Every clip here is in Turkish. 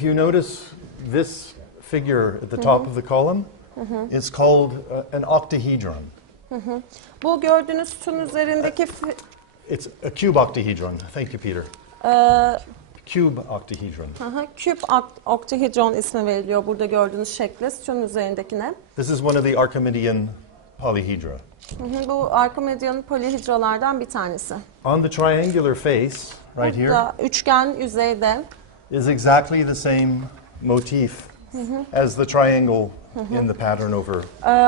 if you notice this figure at the top of the column, is called an octahedron. Bu gördüğünüz sütun üzerindeki It's a cube octahedron. Thank you, Peter. Cube octahedron. küp oktahedron ismi veriliyor burada gördüğünüz şekle, sütunun üzerindekine. This is one of the Archimedean polyhedra. Bu Archimedean polihidralardan bir tanesi. On the triangular face, right here, Burada üçgen yüzeyde is exactly the same motif as the triangle in the pattern over.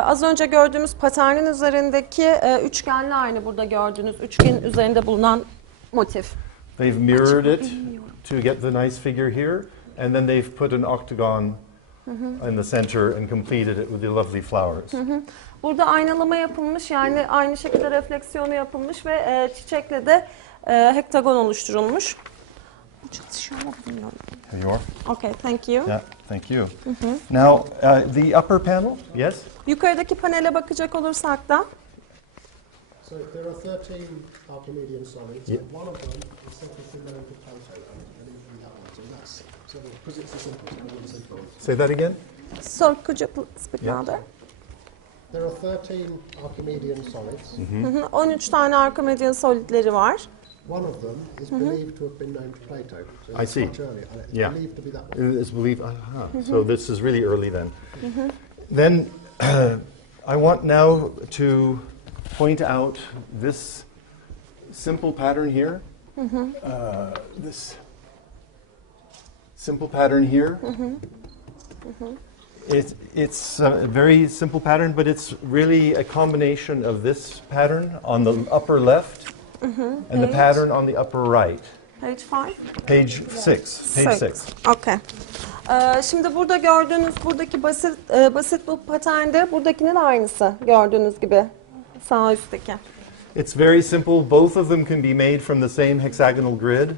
az önce gördüğümüz paternin üzerindeki üçgenle aynı burada gördüğünüz üçgen üzerinde bulunan motif. They've mirrored it to get the nice figure here, and then they've put an octagon in the center and completed it with the lovely flowers. Burada aynalama yapılmış, yani aynı şekilde refleksiyonu yapılmış ve çiçekle de hektagon oluşturulmuş. Bu çalışıyor mu bilmiyorum. Here you are. Okay, thank you. Yeah, thank you. Now, the upper panel, yes? Yukarıdaki panele bakacak olursak da So there are 13 Archimedean solids, and one of them is said to be known to Plato, and in that one. So that's because it's the simplest, one of the simplest. Say that again? so could you speak Yeah. louder? There are 13 Archimedean solids. 13 tane Archimedean solidleri var. One of them is believed to have been known to Plato. So I it's see. much earlier, and it's Yeah. believed to be that one. It's believed. So this is really early then. Then I want now to point out this simple pattern here. This simple pattern here. It's a very simple pattern, but it's really a combination of this pattern on the upper left and the pattern on the upper right. Page 5. Page 6. Page 6. Okay. Şimdi burada gördüğünüz buradaki basit bu paternde buradakinin aynısı gördüğünüz gibi sağ üstteki. It's very simple. Both of them can be made from the same hexagonal grid.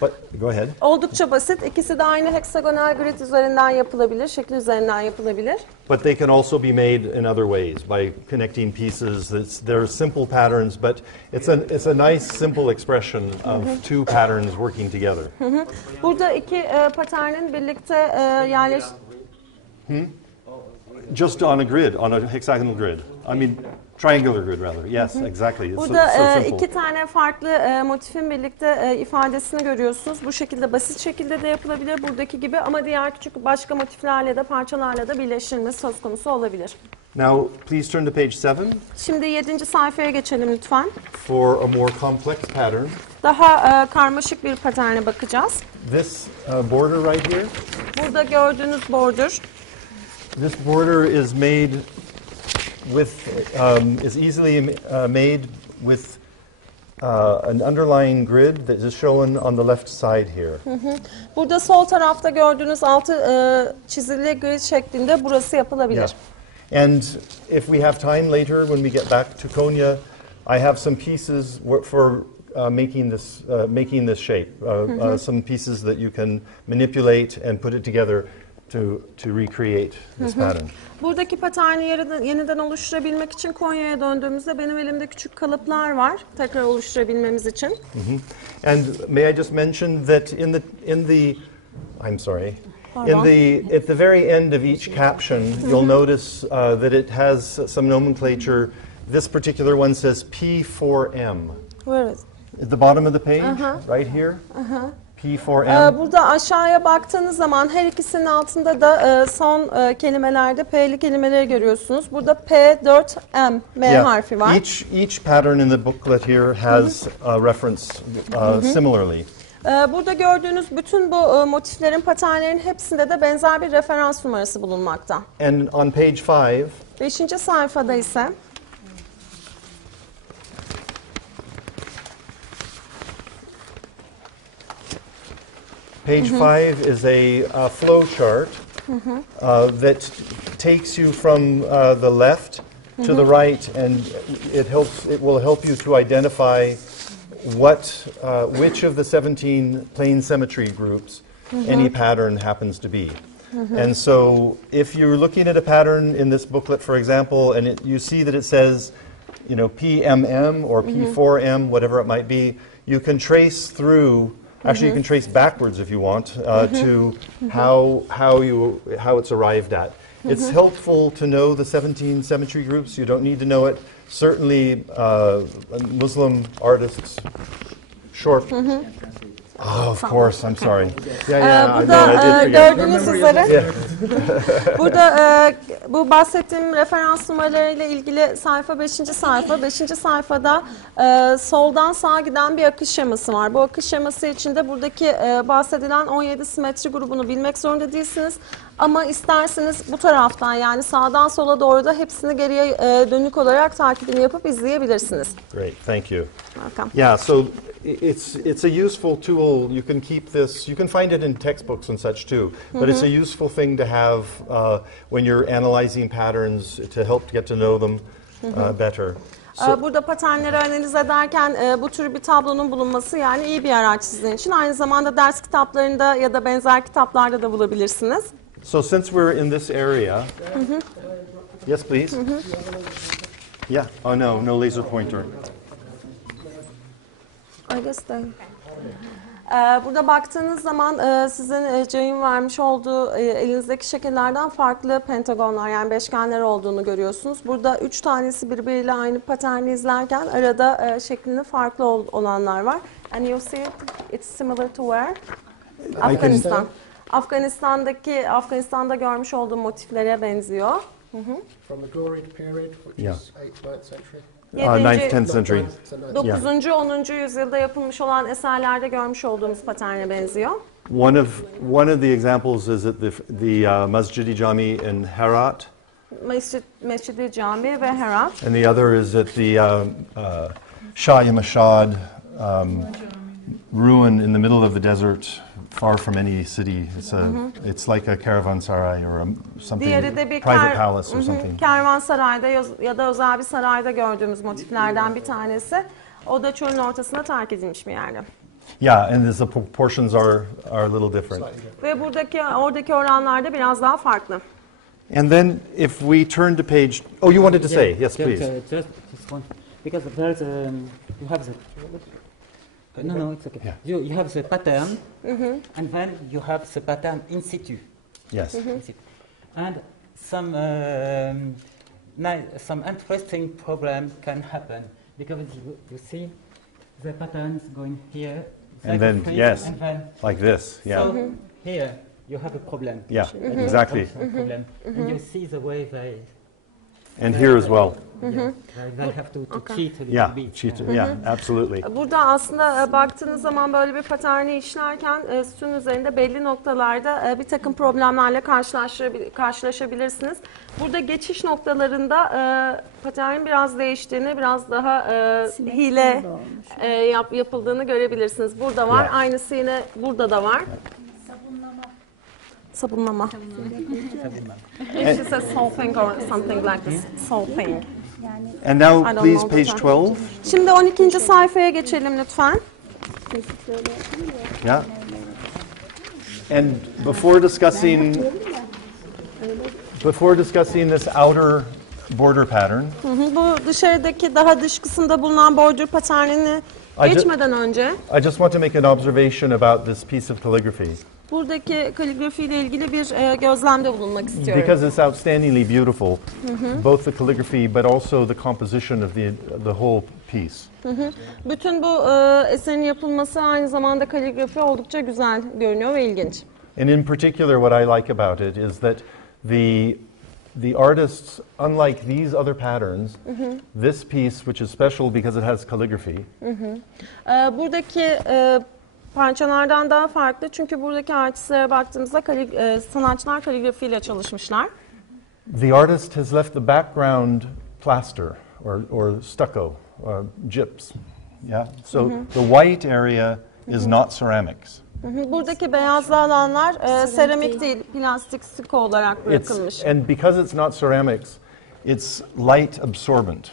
But go ahead. Oldukça basit. İkisi de aynı heksagonal grid üzerinden yapılabilir, şekil üzerinden yapılabilir. But they can also be made in other ways by connecting pieces. They're simple patterns, but it's a nice simple expression of two patterns working together. Burada iki paternin birlikte Just on a grid, on a hexagonal grid. I mean, triangular grid rather. Yes, exactly. It's so Burada simple. iki tane farklı motifin birlikte ifadesini görüyorsunuz. Bu şekilde basit şekilde de yapılabilir buradaki gibi ama diğer küçük başka motiflerle de parçalarla da birleştirilmesi söz konusu olabilir. Now, please turn to page 7 Şimdi 7. sayfaya geçelim lütfen. for a more complex pattern. Daha karmaşık bir paterne bakacağız. This border right here. Burada gördüğünüz border. This border is made with is easily made with an underlying grid that is shown on the left side here. Burada sol tarafta gördüğünüz altı çizili grid şeklinde burası yapılabilir. Yeah. And if we have time later when we get back to Konya, I have some pieces for making this shape. Some pieces that you can manipulate and put it together to recreate this pattern. Buradaki paterni yeniden oluşturabilmek için Konya'ya döndüğümüzde benim elimde küçük kalıplar var tekrar oluşturabilmemiz için. And may I just mention that at the very end of each caption, you'll notice that it has some nomenclature. This particular one says P4M. Where is? At the bottom of the page, right here. P4M. Burada aşağıya baktığınız zaman her ikisinin altında da son kelimelerde P'li kelimeleri görüyorsunuz. Burada P4M, M harfi var. Each pattern in the booklet here has a reference similarly. Burada gördüğünüz bütün bu motiflerin, paternlerin hepsinde de benzer bir referans numarası bulunmakta. And on page 5, 5. sayfada ise page 5 is a flow chart that takes you from the left to the right, and it will help you to identify which of the 17 plane symmetry groups any pattern happens to be. And so if you're looking at a pattern in this booklet, for example, and you see that it says, PMM or P4M, whatever it might be, you can trace through Actually, you can trace backwards if you want to how it's arrived at. It's helpful to know the 17th century groups. You don't need to know it. Certainly, Muslim artists, short. Oh, of course. I'm sorry. Burada gördüğünüz üzere burada bu bahsettiğim referans numaralarıyla ilgili sayfa 5. sayfa. 5. sayfada soldan sağa giden bir akış şeması var. Bu akış şeması içinde buradaki bahsedilen 17 simetri grubunu bilmek zorunda değilsiniz. Ama isterseniz bu taraftan yani sağdan sola doğru da hepsini geriye dönük olarak takibini yapıp izleyebilirsiniz. Great, thank you. Welcome. Yeah, so it's a useful tool. You can keep this. You can find it in textbooks and such too. But it's a useful thing to have when you're analyzing patterns to help get to know them better. Burada paternleri analiz ederken bu tür bir tablonun bulunması yani iyi bir araç sizin için. Aynı zamanda ders kitaplarında ya da benzer kitaplarda da bulabilirsiniz. So since we're in this area, yes, please. Yeah. Oh no laser pointer. I guess they. Burada baktığınız zaman sizin Ceyhun vermiş olduğu elinizdeki şekillerden farklı pentagonlar yani beşgenler olduğunu görüyorsunuz. Burada 3 tanesi birbiriyle aynı paterni izlerken arada şeklinin farklı olanlar var. And you see it's similar to where? Afganistan. Afganistan'da görmüş olduğum motiflere benziyor. From the Ghurid period, which is 8th, 9th century. 9th, 10th century. 9. 10. yüzyılda yapılmış olan eserlerde görmüş olduğumuz paterne benziyor. One of the examples is at the Masjid-i Jami in Herat. Mescid-i Cami ve Herat. And the other is at the Shah Mashhad ruin in the middle of the desert, far from any city. It's like a caravansaray or something, Diğeri de bir private palace or something. Kervansarayda ya da özel bir sarayda gördüğümüz motiflerden bir tanesi. O da çölün ortasına terk edilmiş bir yerde. Yeah, and the proportions are a little different. Ve oradaki oranlar da biraz daha farklı. And then if we turn to page, oh, you wanted to say, yes, please. Just one, because there's you have the. No, it's okay. Yeah. You have the pattern, and then you have the pattern in situ. Yes. In situ. And some interesting problem can happen because you see the patterns going here. And then, yes, and then, like this, yeah. So here you have a problem. Yeah, exactly. Problem. And you see the way they. And here as well. They have to cheat a little Yeah, bit. cheat. Yeah, absolutely. Burada aslında baktığınız zaman böyle bir paterni işlerken sütun üzerinde belli noktalarda bir takım problemlerle karşılaşabilirsiniz. Burada geçiş noktalarında paternin biraz değiştiğini, biraz daha hile yapıldığını görebilirsiniz. Burada var, aynısı yine burada da var. Sabunlama. She says solving or something like this. Solving. And now please page 12. Şimdi 12. sayfaya geçelim lütfen. Yeah. And before discussing this outer border pattern, Bu dışarıdaki daha dış kısımda bulunan border paternini geçmeden önce I just want to make an observation about this piece of calligraphy. buradaki kaligrafiyle ilgili bir gözlemde bulunmak istiyorum. Because it's outstandingly beautiful, both the calligraphy but also the composition of the whole piece. Bütün bu eserin yapılması aynı zamanda kaligrafi oldukça güzel görünüyor ve ilginç. And in particular, what I like about it is that the artists, unlike these other patterns, this piece, which is special because it has calligraphy, buradaki parçalardan daha farklı çünkü buradaki artistlere baktığımızda sanatçılar kaligrafiyle çalışmışlar. the artist has left the background plaster or stucco or gyps. Yeah. So the white area is not ceramics. Buradaki beyazlı alanlar seramik değil, plastik stucco olarak bırakılmış. And because it's not ceramics, it's light absorbent.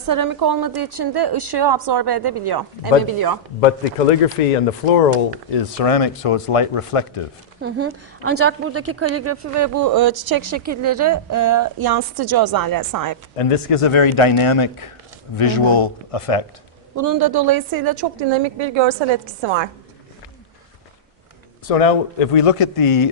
Seramik olmadığı için de ışığı absorbe edebiliyor, emebiliyor. But the calligraphy and the floral is ceramic, so it's light reflective. Ancak buradaki kaligrafi ve bu çiçek şekilleri yansıtıcı özelliğe sahip. And this gives a very dynamic visual effect. Bunun da dolayısıyla çok dinamik bir görsel etkisi var. So now, if we look at the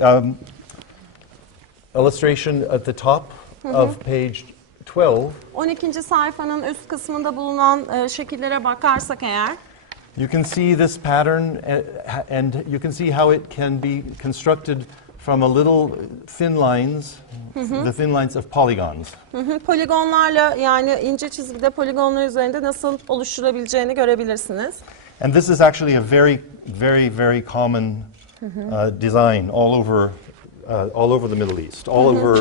illustration at the top of page 12, 12. sayfanın üst kısmında bulunan şekillere bakarsak eğer, you can see this pattern, and you can see how it can be constructed from a little thin lines, the thin lines of polygons. Poligonlarla, yani ince çizgide poligonlar üzerinde nasıl oluşturabileceğini görebilirsiniz. And this is actually a very, very, very common design all over the Middle East, all over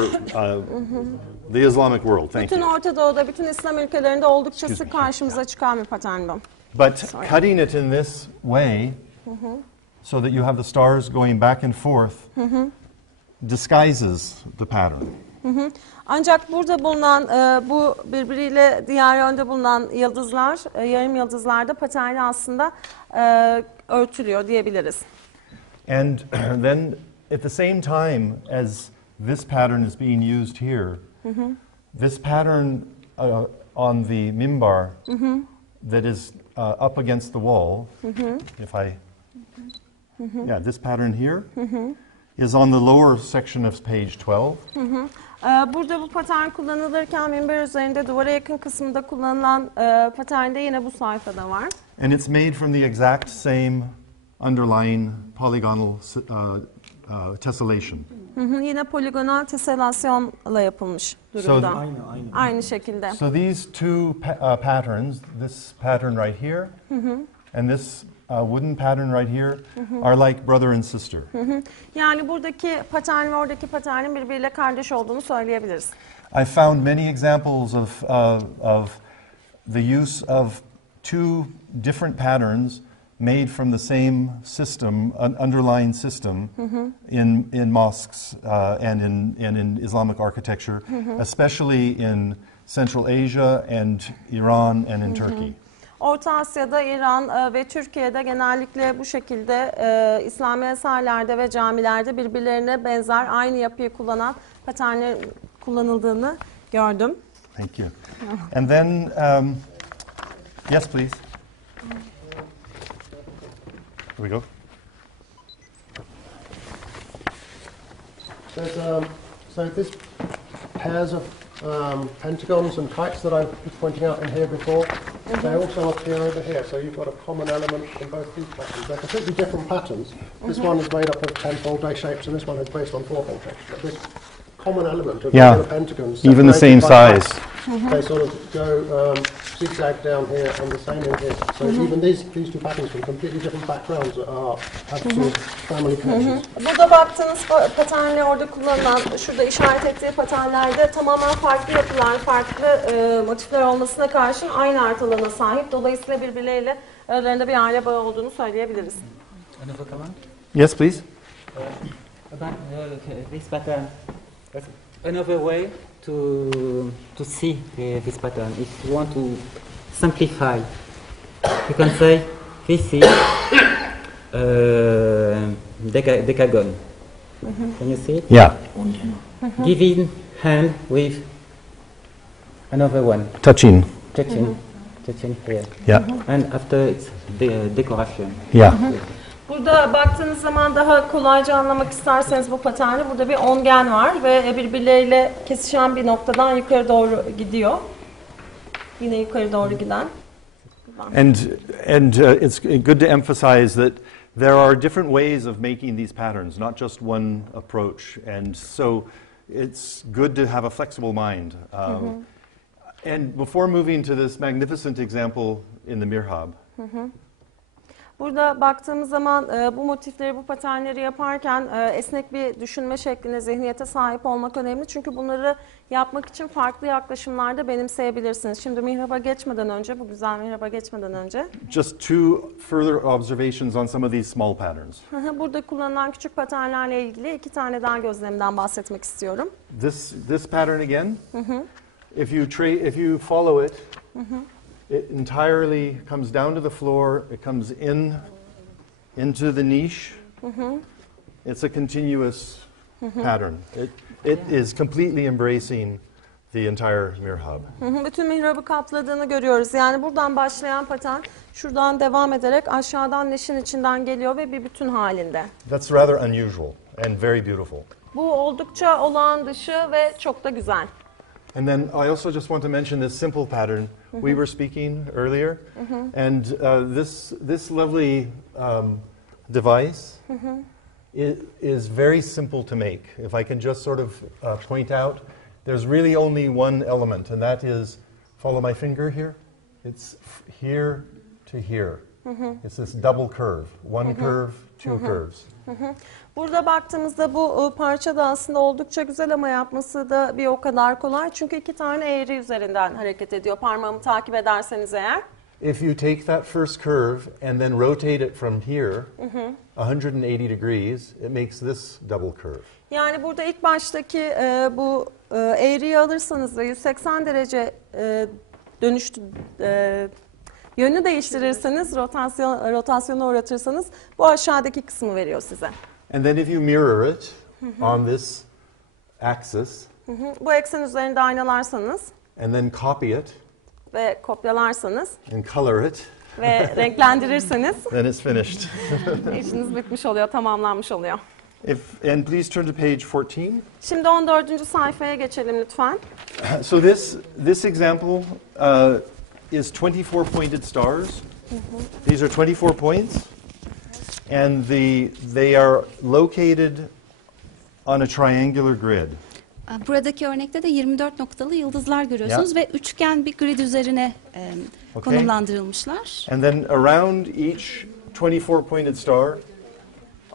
the Islamic world. Thank Bütün you. Orta Doğu'da, bütün İslam ülkelerinde oldukça sık karşımıza çıkan bir patern bu. But cutting it in this way, so that you have the stars going back and forth, disguises the pattern. Ancak burada bulunan bu birbiriyle diğer yönde bulunan yıldızlar, yarım yıldızlarda paterni aslında örtülüyor diyebiliriz. And then at the same time as this pattern is being used here, this pattern on the mimbar that is up against the wall, this pattern here is on the lower section of page 12. Burada bu patern kullanılırken minber üzerinde duvara yakın kısmında kullanılan patern de yine bu sayfada var. And it's made from the exact same underlying polygonal tessellation. Yine poligonal teselasyonla yapılmış durumda. Aynı şekilde. So these two patterns, this pattern right here and this wooden pattern right here are like brother and sister. Yani buradaki patern ve oradaki paternin birbiriyle kardeş olduğunu söyleyebiliriz. I found many examples of the use of two different patterns made from the same system, an underlying system, in mosques and in Islamic architecture, especially in Central Asia and Iran and in Turkey. Orta Asya'da, İran ve Türkiye'de genellikle bu şekilde İslami eserlerde ve camilerde birbirlerine benzer aynı yapıyı kullanan paternler kullanıldığını gördüm. Thank you. And then, yes, please. Here we go. So this pairs of pentagons and kites that I was pointing out in here before, they also appear over here. So you've got a common element in both these patterns. They're completely different patterns. This one is made up of 10-fold day shapes, and this one is based on 4-fold shapes. But this common element of the pentagons, even the same size. They sort of go zigzag down here and the same in here. So even these two patterns from completely different backgrounds have sort of family connections. Burada baktığınız paternle orada kullanılan, şurada işaret ettiği paternlerde tamamen farklı yapılar, farklı motifler olmasına karşın aynı artalığına sahip. Dolayısıyla birbirleriyle aralarında bir aile bağı olduğunu söyleyebiliriz. Another comment? Yes, please. About this pattern. Another way to see this pattern, if you want to simplify, you can say this is decagon. Can you see it? Yeah. Giving hand with another one. Touching. Touching here. Yeah. And after it's the decoration. Yeah. Burada baktığınız zaman daha kolayca anlamak isterseniz bu paterni, burada bir ongen var ve birbirleriyle kesişen bir noktadan yukarı doğru gidiyor. Yine yukarı doğru giden. And it's good to emphasize that there are different ways of making these patterns, not just one approach. And so it's good to have a flexible mind. And before moving to this magnificent example in the mihrab, burada baktığımız zaman bu motifleri, bu paternleri yaparken esnek bir düşünme şekline, zihniyete sahip olmak önemli. Çünkü bunları yapmak için farklı yaklaşımlarda benimseyebilirsiniz. Şimdi mihraba geçmeden önce, bu güzel mihraba geçmeden önce. Just two further observations on some of these small patterns. Burada kullanılan küçük paternlerle ilgili 2 tane daha gözlemden bahsetmek istiyorum. This pattern again, if you follow it, it entirely comes down to the floor. It comes into the niche. It's a continuous pattern. It is completely embracing the entire mihrab. Bütün mihrabı kapladığını görüyoruz. Yani buradan başlayan patern şuradan devam ederek aşağıdan neşin içinden geliyor ve bir bütün halinde. That's rather unusual and very beautiful. Bu oldukça olağan dışı ve çok da güzel. And then I also just want to mention this simple pattern we were speaking earlier, and this lovely device is very simple to make. If I can just sort of point out, there's really only one element, and that is, follow my finger here. It's here to here. It's this double curve, one curve, two curves. Burada baktığımızda bu parça da aslında oldukça güzel ama yapması da bir o kadar kolay. Çünkü iki tane eğri üzerinden hareket ediyor. Parmağımı takip ederseniz eğer. If you take that first curve and then rotate it from here 180 degrees, it makes this double curve. Yani burada ilk baştaki bu eğriyi alırsanız ve 180 derece yönü değiştirirseniz, rotasyona uğratırsanız bu aşağıdaki kısmı veriyor size. And then if you mirror it on this axis, Bu eksen üzerinde aynalarsanız and then copy it ve kopyalarsanız and color it, ve renklendirirseniz then it's finished. işiniz bitmiş oluyor, tamamlanmış oluyor. And please turn to page 14. Şimdi 14. sayfaya geçelim lütfen. So this example is 24 pointed stars. These are 24 points, and they are located on a triangular grid. Buradaki örnekte de 24 noktalı yıldızlar görüyorsunuz ve üçgen bir grid üzerine konumlandırılmışlar. And then around each 24 pointed star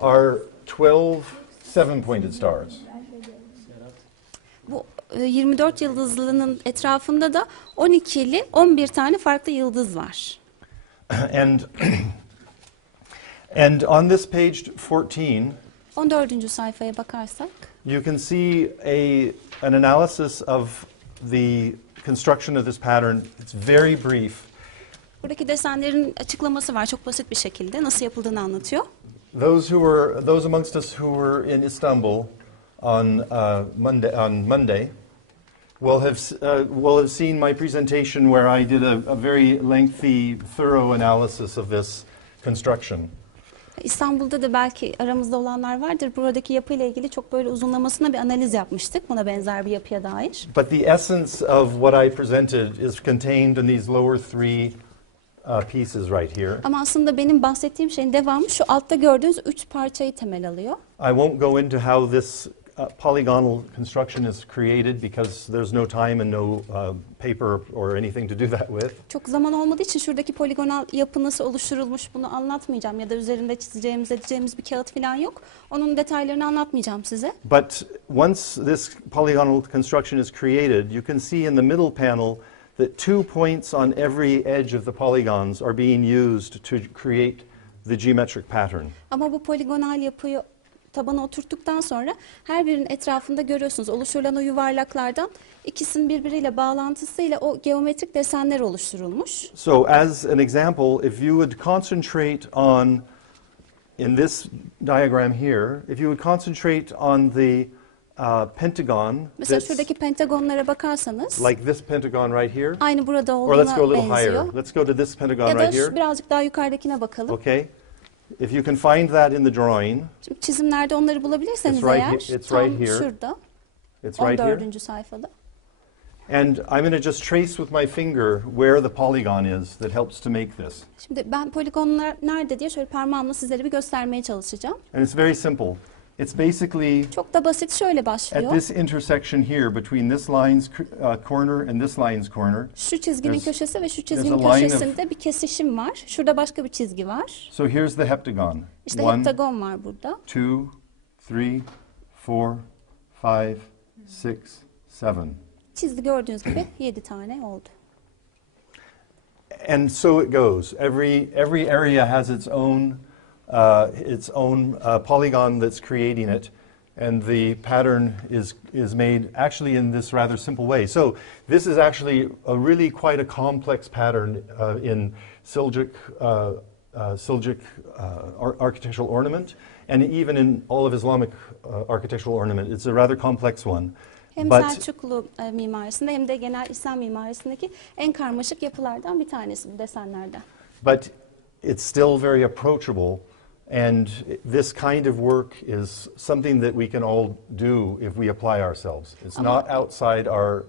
are 12 7-pointed stars. Bu 24 yıldızlının etrafında da 12'li 11 tane farklı yıldız var. And on this page 14. sayfaya bakarsak you can see an analysis of the construction of this pattern. It's very brief. Buradaki desenlerin açıklaması var çok basit bir şekilde nasıl yapıldığını anlatıyor. Those amongst us who were in Istanbul on Monday will have seen my presentation where I did a very lengthy, thorough analysis of this construction. İstanbul'da da belki aramızda olanlar vardır. Buradaki yapıyla ilgili çok böyle uzunlamasına bir analiz yapmıştık. Buna benzer bir yapıya dair. But the essence of what I presented is contained in these lower three pieces right here. Ama aslında benim bahsettiğim şeyin devamı şu altta gördüğünüz 3 parçayı temel alıyor. I won't go into how this polygonal construction is created because there's no time and no paper or anything to do that with. Çok zaman olmadığı için şuradaki poligonal yapı nasıl oluşturulmuş bunu anlatmayacağım ya da üzerinde çizeceğimiz, edeceğimiz bir kağıt falan yok. Onun detaylarını anlatmayacağım size. But once this polygonal construction is created, you can see in the middle panel that 2 points on every edge of the polygons are being used to create the geometric pattern. Ama bu poligonal yapıyı tabana oturttuktan sonra her birinin etrafında görüyorsunuz oluşturulan o yuvarlaklardan ikisinin birbiriyle bağlantısıyla o geometrik desenler oluşturulmuş. So as an example, if you would concentrate on, in this diagram here, if you would concentrate on the pentagon, mesela şuradaki pentagonlara bakarsanız, like this pentagon right here, aynı burada or let's go a olduğuna little higher. benziyor. Let's go to this pentagon Ya right da here. birazcık daha yukarıdakine bakalım. Okay. If you can find that in the drawing, Şimdi çizimlerde onları bulabilirseniz It's right eğer, it's tam right here. şurada, it's right here. 14. sayfada. And I'm going to just trace with my finger where the polygon is that helps to make this. Şimdi ben poligonlar nerede diye şöyle parmağımla sizlere bir göstermeye çalışacağım. And it's very simple. It's basically Çok da basit şöyle at başlıyor. this intersection here between this line's corner and this line's corner. Şu çizginin There's- köşesi ve şu there's çizginin a line of- köşesinde bir kesişim var. Şurada başka bir çizgi var. So here's the heptagon. İşte 1, heptagon var burada. 2, 3, 4, 5, 6, 7. Çizgi gördüğünüz gibi 7 tane oldu. And so it goes. Every area has its own polygon that's creating it, and the pattern is made actually in this rather simple way. So this is actually a really quite a complex pattern in Seljuk architectural ornament, and even in all of Islamic architectural ornament. It's a rather complex one. Hem But- Selçuklu mimarisinde hem de genel İslam mimarisindeki en karmaşık yapılardan bir tanesi bu desenlerden. But it's still very approachable, and this kind of work is something that we can all do if we apply ourselves. It's not outside our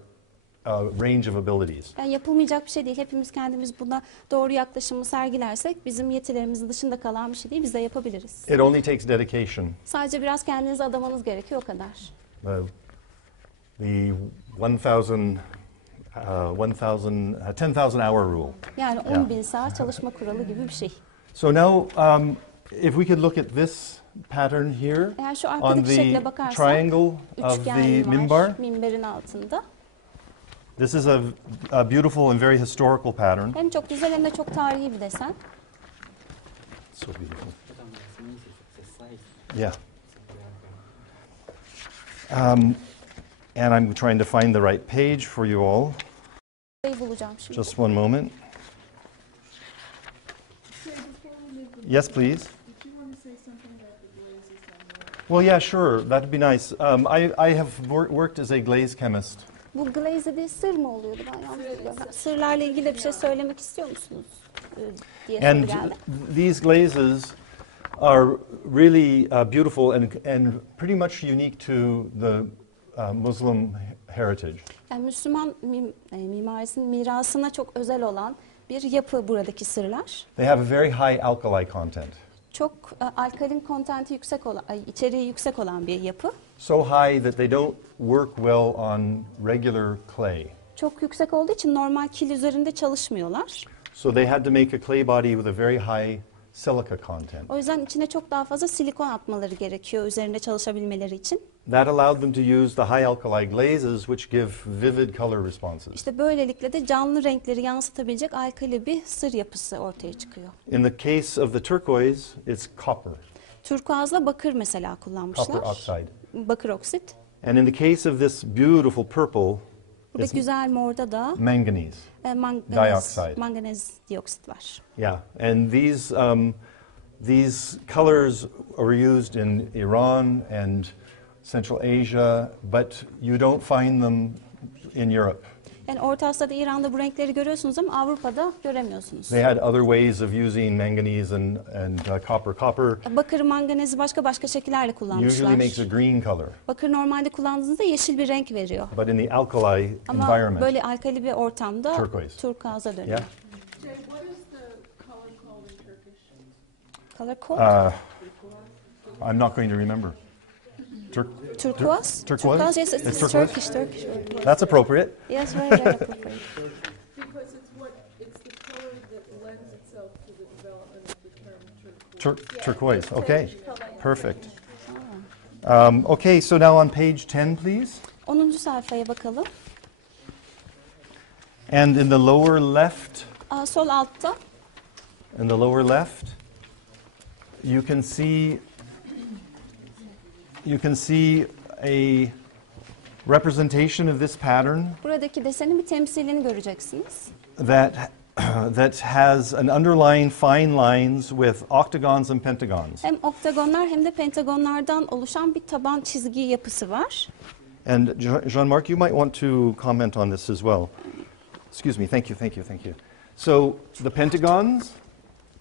range of abilities. Yani yapılmayacak bir şey değil. Hepimiz kendimiz buna doğru yaklaşımı sergilersek bizim yetilerimizin dışında kalan bir şey değil. Biz de yapabiliriz. It only takes dedication. Sadece biraz kendinizi adamanız gerekiyor o kadar. The 10,000 hour rule. Yani 10.000 saat çalışma kuralı gibi bir şey. So now, if we could look at this pattern here Eğer şu on arkadaki şekle the bakarsak triangle of üçgen the var minbar. minberin altında. This is a beautiful and very historical pattern. Hem çok güzel hem de çok tarihi bir desen. So beautiful. Yeah. And I'm trying to find the right page for you all. Bulacağım şimdi. Just one moment. Yes, please. Did you want to say something about the glazes on there? Well, yeah, sure. That'd be nice. I have worked as a glaze chemist. Bu glaze dediği sır mı oluyordu? Ben yanlış biliyorum. Sırlarla ilgili de bir şey söylemek istiyor musunuz? Diye soru And geldi. these glazes are really beautiful and pretty much unique to the Muslim heritage. Yani Müslüman mimarisinin mirasına çok özel olan bir yapı buradaki sırlar. They have a very high alkali content. Çok alkalin kontenti yüksek olan, içeriği yüksek olan bir yapı. So high that they don't work well on regular clay. Çok yüksek olduğu için normal kil üzerinde çalışmıyorlar. So they had to make a clay body with a very high silica content. O yüzden içine çok daha fazla silikon atmaları gerekiyor üzerinde çalışabilmeleri için. That allowed them to use the high alkali glazes, which give vivid color responses. İşte böylelikle de canlı renkleri yansıtabilecek alkali bir sır yapısı ortaya çıkıyor. In the case of the turquoise, it's copper, Turkuazla bakır mesela kullanmışlar. copper oxide. Bakır oksit. And in the case of this beautiful purple, Burada it's güzel morda da manganese. Dioxide. manganez dioksit var. Yeah, and these colors are used in Iran and Central Asia, but you don't find them in Europe. Yani Orta Asya'da, İran'da bu renkleri görüyorsunuz ama Avrupa'da göremiyorsunuz. They had other ways of using manganese and copper. Copper Bakırı, manganezi başka şekillerle kullanmışlar. usually makes a green color, Bakır normalde kullandığınızda yeşil bir renk veriyor. but in the alkali Ama environment, böyle alkali bir ortamda Turquoise. turkuaza dönüyor. yeah. Jay, what is the color called in Turkish? Color code? I'm not going to remember. Turkuaz? turquoise? Yes, It's it's turquoise? Turkish. That's appropriate. Yes, very appropriate. Because it's the color that lends itself to the development of the term turquoise. Turquoise. Okay, perfect. Okay, so now on page 10, please. 10. sayfaya bakalım. And in the lower left, Sol altta you can see a representation of this pattern buradaki desenin bir temsilini göreceksiniz. that has an underlying fine lines with octagons and pentagons. Hem oktagonlar hem de pentagonlardan oluşan bir taban çizgi yapısı var. And Jean-Marc, you might want to comment on this as well. Excuse me. Thank you. So the pentagons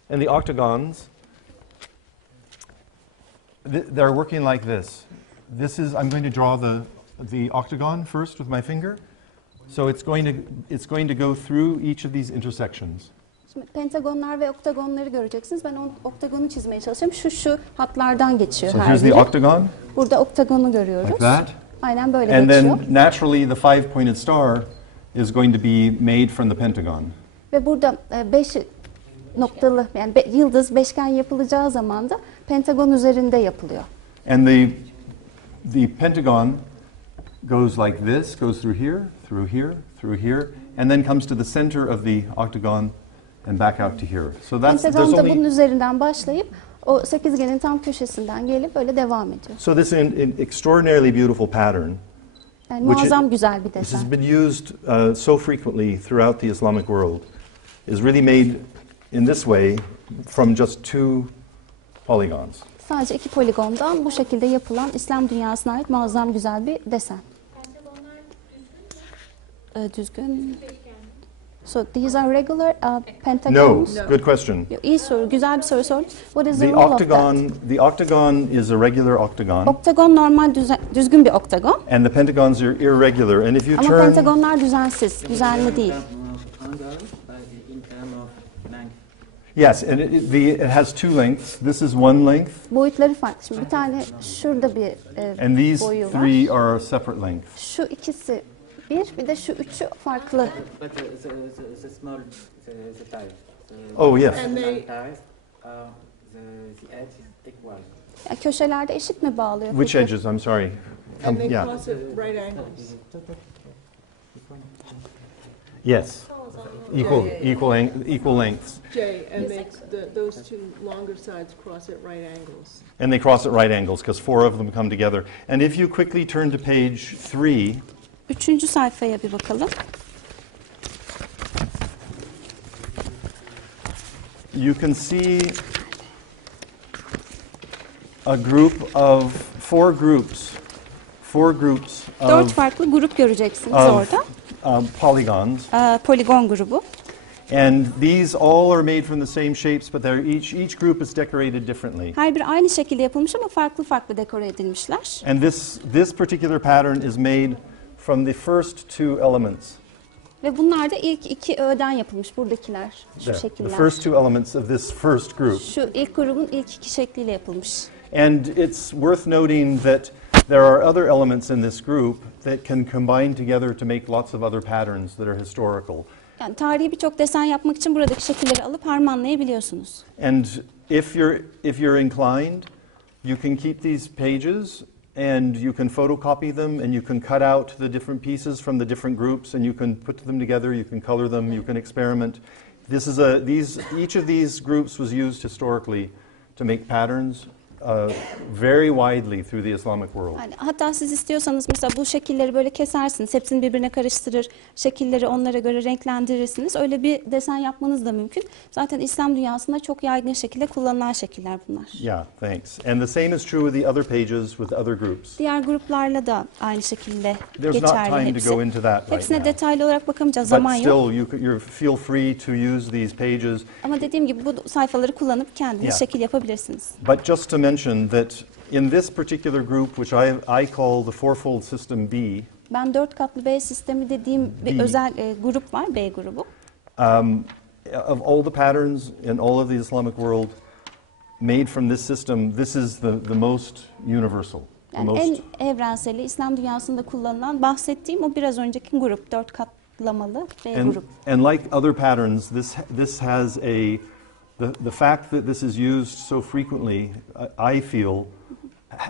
and the octagons, they're working like this. I'm going to draw the octagon first with my finger. So it's going to go through each of these intersections. Şimdi pentagonlar ve oktagonları göreceksiniz. Ben oktagonu çizmeye çalışıyorum. Şu hatlardan geçiyor So her here's biri. the octagon, Burada oktagonu görüyoruz. like that. Aynen böyle And geçiyor. then naturally the five-pointed star is going to be made from the pentagon. Ve burada 5 noktalı yani yıldız beşgen yapılacağı zaman da pentagon üzerinde yapılıyor. And the pentagon goes like this, goes through here, through here, through here, and then comes to the center of the octagon and back out to here. So there's Pentagon da bunun only üzerinden başlayıp o sekizgenin tam köşesinden gelip böyle devam ediyor. so this is an extraordinarily beautiful pattern. Yani Which muazzam güzel bir This has desen. been used so frequently throughout the Islamic world. Is really made in this way from just two polygons. Sadece 2 poligondan bu şekilde yapılan İslam dünyasına ait muazzam güzel bir desen. Pentagonlar düzgün. So these are regular pentagons. No, good question. İyi soru, güzel bir soru sordun. What is the The rule of octagon, that? the octagon is a regular octagon, Oktagon normal düzgün bir oktagon. and the pentagons are irregular. And if you Ama turn, pentagonlar düzensiz, düzenli değil. In terms of length. yes, and it has two lengths. This is one length, Boyutları farklı. Şimdi bir tane şurada bir and these boyu var. three are a separate length. Şu ikisi bir de şu üçü farklı. But the small, the tile. Oh, yes. And they, Tiles, the edge is equal. Ya köşelerde eşit mi bağlıyor? Which peki? edges? I'm sorry. and they Yeah. cross at right angles. Yes. Equal lengths. Jay, and those two longer sides cross at right angles. And they cross at right angles because four of them come together. And if you quickly turn to page 3, Üçüncü sayfaya bir bakalım. you can see a group of four groups Dört of farklı grup göreceksiniz of, orada. polygons. Poligon grubu. And these all are made from the same shapes, but each group is decorated differently. Her biri aynı şekilde yapılmış ama farklı farklı dekore edilmişler. And this particular pattern is made from the first two elements. Ve bunlar da ilk iki öğeden yapılmış buradakiler. Şu The şekiller. first two elements of this first group. Şu ilk grubun ilk iki şekliyle yapılmış. And it's worth noting that there are other elements in this group that can combine together to make lots of other patterns that are historical. Yani tarihi birçok desen yapmak için buradaki şekilleri alıp harmanlayabiliyorsunuz. And if you're inclined, you can keep these pages and you can photocopy them and you can cut out the different pieces from the different groups and you can put them together, you can color them, you can experiment. Each of these groups was used historically to make patterns very widely through the Islamic world. Yani hatta siz istiyorsanız mesela bu şekilleri böyle kesersiniz, hepsini birbirine karıştırır, şekilleri onlara göre renklendirirsiniz. Öyle bir desen yapmanız da mümkün. Zaten İslam dünyasında çok yaygın şekilde kullanılan şekiller bunlar. Yeah, thanks. And the same is true with the other pages with other groups. Diğer gruplarla da aynı şekilde There's not geçerli time to go hepsi. into that right Hepsine now. detaylı olarak bakamayacağız, But zaman yok. still, you feel free to use these pages. Ama dediğim gibi bu sayfaları kullanıp kendiniz Yeah. şekil yapabilirsiniz. But just to mention that in this particular group, which I call the fourfold system B, Ben 4 katlı B sistemi dediğim bir B. özel grup var, B grubu. of all the patterns in all of the Islamic world made from this system, this is the most universal. The Yani most, en evrenseli İslam dünyasında kullanılan bahsettiğim o biraz önceki grup, 4 katlamalı B grup. and like other patterns, this has the fact that this is used so frequently, I feel,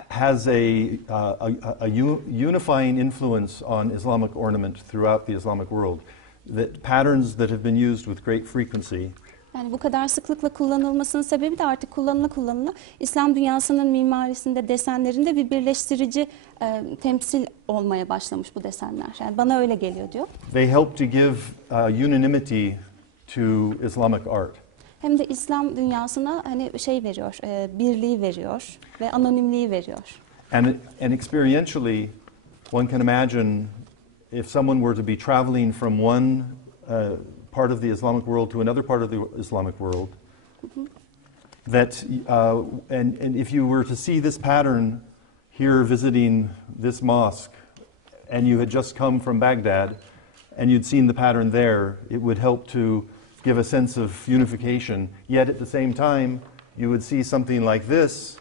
has a unifying influence on Islamic ornament throughout the Islamic world. That patterns that have been used with great frequency Yani bu kadar sıklıkla kullanılmasının sebebi de artık kullanıla İslam dünyasının mimarisinde, desenlerinde bir birleştirici temsil olmaya başlamış bu desenler. Yani bana öyle geliyor diyor. they help to give unanimity to Islamic art. Hem de İslam dünyasına hani şey veriyor, birliği veriyor ve anonimliği veriyor. And experientially, one can imagine if someone were to be traveling from one part of the Islamic world to another part of the Islamic world, that and if you were to see this pattern here visiting this mosque, and you had just come from Baghdad, and you'd seen the pattern there, it would help to give a sense of unification. Yet at the same time, you would see something like this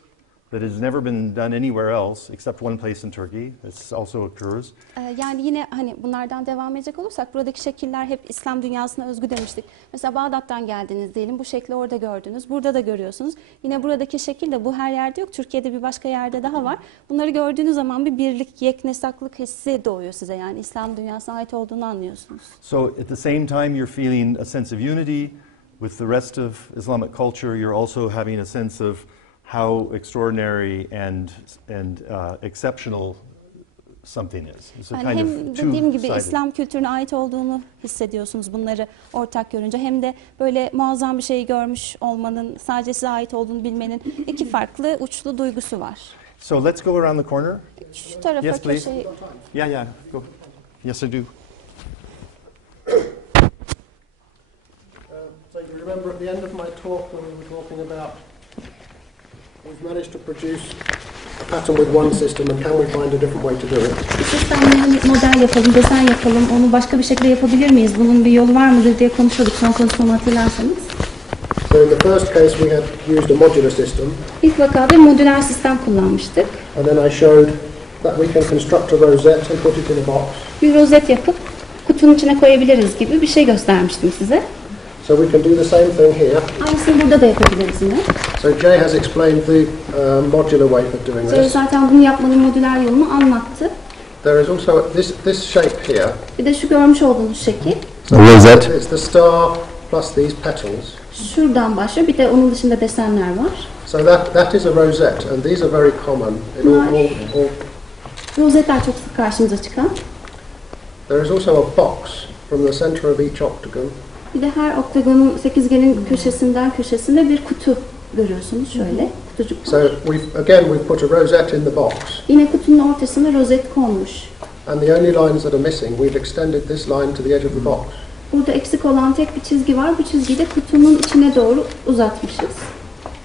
that has never been done anywhere else except one place in Turkey. This also occurs. Yani yine hani bunlardan devam edecek olursak buradaki şekiller hep İslam dünyasına özgü demiştik. Mesela Bağdat'tan geldiniz diyelim, bu şekli orada gördünüz, burada da görüyorsunuz. Yine buradaki şekil de bu her yerde yok, Türkiye'de bir başka yerde daha var. Bunları gördüğünüz zaman bir birlik, yeknesaklık hissi doğuyor size, yani İslam dünyasına ait olduğunu anlıyorsunuz. So at the same time you're feeling a sense of unity with the rest of Islamic culture, you're also having a sense of how extraordinary and exceptional something is. It's a Yani kind hem of dediğim gibi two-sided. İslam kültürüne ait olduğunu hissediyorsunuz bunları ortak görünce. Hem de böyle muazzam bir şeyi görmüş olmanın, sadece size ait olduğunu bilmenin iki farklı uçlu duygusu var. So let's go around the corner. Şu tarafa Yes, please. köşeyi... Yeah, go. Yes, I do. remember at the end of my talk when we were talking about we've managed to produce a pattern with one system and can we find a different way to do it? Bu sistemle hani model yapalım, desen yapalım, onu başka bir şekilde yapabilir miyiz? Bunun bir yolu var mıdır diye konuşuyorduk son konuşmamı hatırlarsanız. So in the first case we had used a modular system. İlk vakada modüler sistem kullanmıştık. And then I showed that we can construct a rosette and put it in a box. Bir rozet yapıp kutunun içine koyabiliriz gibi bir şey göstermiştim size. So we can do the same thing here. Aynısını burada da yapabiliriz yine. So Jay has explained the modular way of doing Jay this. zaten bunu yapmanın modüler yolunu anlattı. There is also this shape here. Bir de şu görmüş olduğunuz şekil. A rosette. It's the star plus these petals. Şuradan başlıyor. Bir de onun dışında desenler var. So that is a rosette, and these are very common in all. Rozetler çok sık karşımıza çıkan. There is also a box from the center of each octagon. Bir de her oktagonun, sekizgenin köşesinden köşesinde bir kutu görüyorsunuz şöyle. Kutucuk So var. we've put a rosette in the box. Yine kutunun ortasına rozet konmuş. And the only lines that are missing, we've extended this line to the edge of the box. Burada eksik olan tek bir çizgi var. Bu çizgiyi de kutunun içine doğru uzatmışız.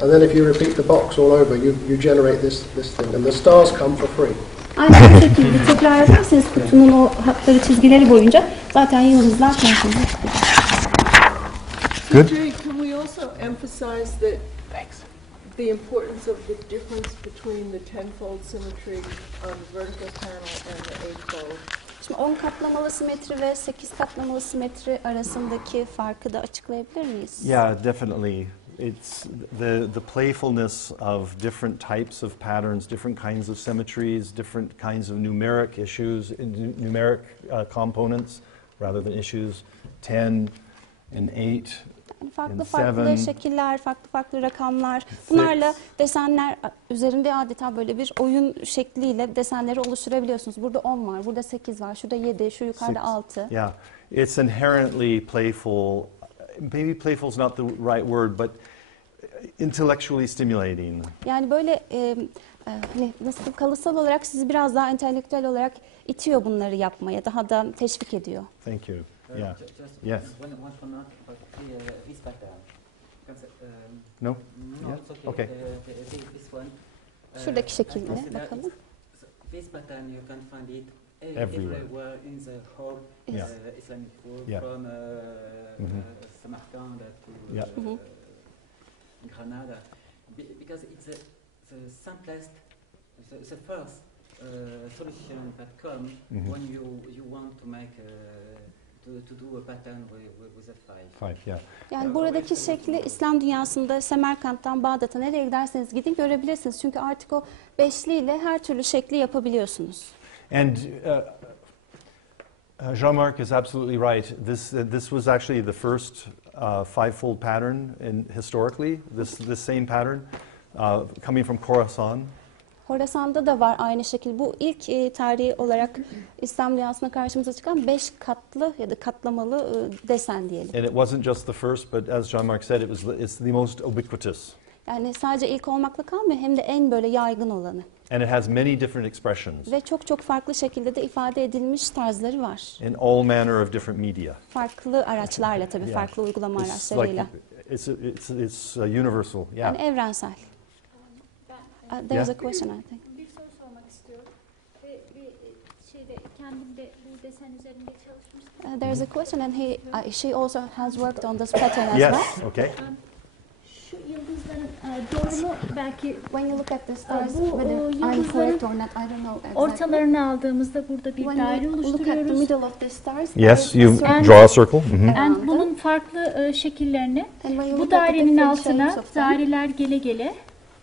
And then if you repeat the box all over, you generate this thing, and the stars come for free. Aynı bu şekilde tekrar ederseniz kutunun o hatları, çizgileri boyunca zaten yıldızlar karşınıza çıkıyor. Good. Jay, can we also emphasize that the importance of the difference between the tenfold symmetry on the vertical panel and the eightfold? Şimdi 10 katlamalı simetri ve 8 katlamalı simetri arasındaki farkı da açıklayabilir miyiz? Yeah, definitely. It's the playfulness of different types of patterns, different kinds of symmetries, different kinds of numeric issues, numeric components rather than issues. 10 and 8. Farklı farklı şekiller, farklı farklı rakamlar. Bunlarla desenler üzerinde adeta böyle bir oyun şekliyle desenleri oluşturabiliyorsunuz. Burada 10 var, burada 8 var, şurada 7, şu yukarıda 6. Yeah, it's inherently playful. Maybe playful is not the right word, but intellectually stimulating. Yani böyle hani nasıl kalıtsal olarak sizi biraz daha entelektüel olarak itiyor bunları yapmaya, daha da teşvik ediyor. Thank you. Yeah. Just Yes. one comment about this pattern. No? No, Yeah? it's okay. Okay. This one. Şuradaki şekilde consider bakalım. This pattern you can find it Everywhere. everywhere in the whole Yeah. Islamic world, Yeah. from Mhm. Sanatında to Yeah. Granada, because it's the simplest, the first solution that comes when you want to make to do a pattern with a five. Yeah. Yani buradaki şekli İslam dünyasında Semerkant'tan Bağdat'a nereye giderseniz gidin görebilirsiniz. Çünkü artık o beşliyle her türlü şekli yapabiliyorsunuz. And Jean-Marc is absolutely right. This was actually the first five-fold pattern historically. This same pattern coming from Khorasan. Horasan'da da var aynı şekil. Bu ilk tarihi olarak İslam dünyasına karşımıza çıkan 5 katlı ya da katlamalı desen diyelim. And it wasn't just the first, but as Jean-Marc said, it's the most ubiquitous. Yani sadece ilk olmakla kalmıyor, hem de en böyle yaygın olanı. And it has many different expressions. Ve çok çok farklı şekilde de ifade edilmiş tarzları var. In all manner of different media. Farklı araçlarla tabii, farklı uygulama araçlarıyla. It's universal. Yeah. Yani evrensel. There's a question, I think. Bir soru sormak istiyorum. Bir şeyde kendim de bu desen üzerinde çalışmıştım. There's a question, and she also has worked on this pattern as Yes. well. Okay. Şu yıldızların doğrumu belki When you look at the stars, bu whether I'm correct or not, I don't know exactly. ortalarını aldığımızda burada bir When daire you look at the oluşturuyoruz. middle of the stars, Yes, there you is a circle. draw a circle. Mhm. And bunun farklı şekillerini And when you bu look at the dairenin different altına shapes of them, daireler gele gele,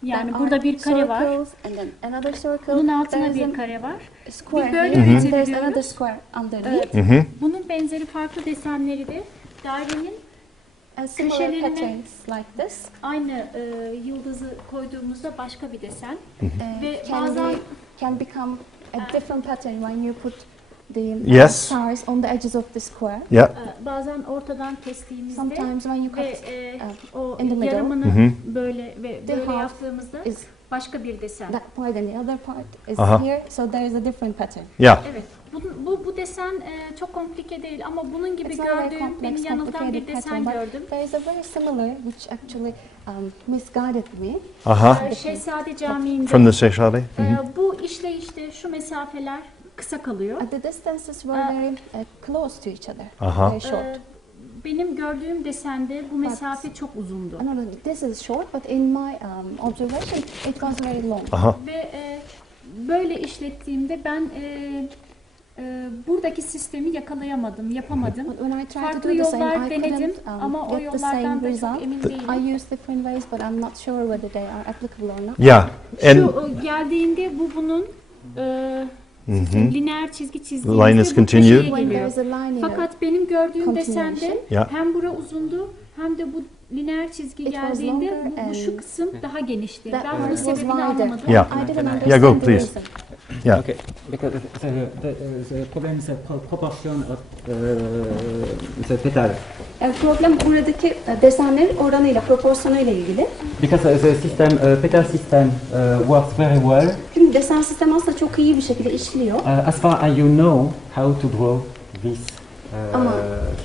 yani there burada are bir kare var. circles, and then another circle. Bunun altına There's bir a kare var. square Bir böyle here, and üretebiliyoruz. there's another square underneath. Evet. Bunun benzeri farklı desenleri de dairenin Similar köşelerine patterns like this aynı yıldızı koyduğumuzda başka bir desen. Ve can bazen can become a different pattern when you put the Yes. stars on the edges of the square. Yeah. bazen ortadan kestiğimizde Sometimes when you cut ve o in the middle. yarımını böyle ve The böyle half yaptığımızda is başka bir desen. that part and the other part is Aha. here, so there is a different pattern. Yeah. Evet. Bu desen çok komplike değil ama bunun gibi It's not very gördüğüm, beni complex, yanıltan bir complicated desen pattern, gördüm. but there is a very similar which actually misguided me. Şehzade Camii'nde From the Seychelles? bu işleyişte şu mesafeler kısa kalıyor. The distances were very close to each other, Aha. very short. Benim gördüğüm desende bu mesafe çok uzundu. No, this is short, but in my observation, it was very long. Aha. Ve böyle işlettiğimde ben buradaki sistemi yakalayamadım, yapamadım. When I tried to Farklı do the same, yollar I denedim couldn't ama o get the same yollardan da çok result. emin değilim. I used different ways, but I'm not sure whether they are applicable or not. Yeah. And Şu geldiğinde bunun lineer çizgi The çizdiğimizde line is bu continued. köşeye When geliyor. there is a line here, Fakat benim gördüğüm desende Yeah. hem bura uzundu hem de bu lineer çizgi It was geldiğinde longer bu şu and kısım daha genişti. that Ben part bunun was sebebini wider. anlamadım. Yeah. I didn't understand Yeah, go, the please. reason. yeah. Okay, because the problem is the proportion of the petal. Problem buradaki desenlerin oranıyla, proporsiyonuyla ilgili. Because the system, petal system works very well. Çünkü desen sistemi aslında çok iyi bir şekilde işliyor. As far as you know how to draw this Ama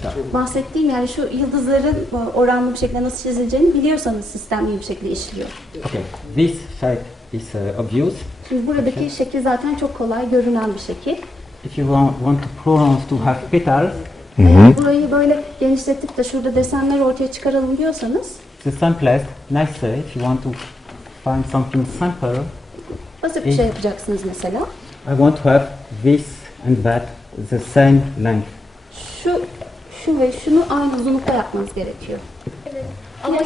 star. bahsettiğim yani şu yıldızların oranlı bir şekilde nasıl çizileceğini biliyorsanız sistem iyi bir şekilde işliyor. Okay, this shape is obvious. Şimdi buradaki şekil zaten çok kolay görünen bir şekil. If you want to pronounce to have petals, Burayı böyle genişletip de şurada desenler ortaya çıkaralım diyorsanız the simplest, nicer, if you want to find something simple, basit bir şey yapacaksınız mesela. I want to have this and that the same length. Şu ve şunu aynı uzunlukta yapmanız gerekiyor. Ama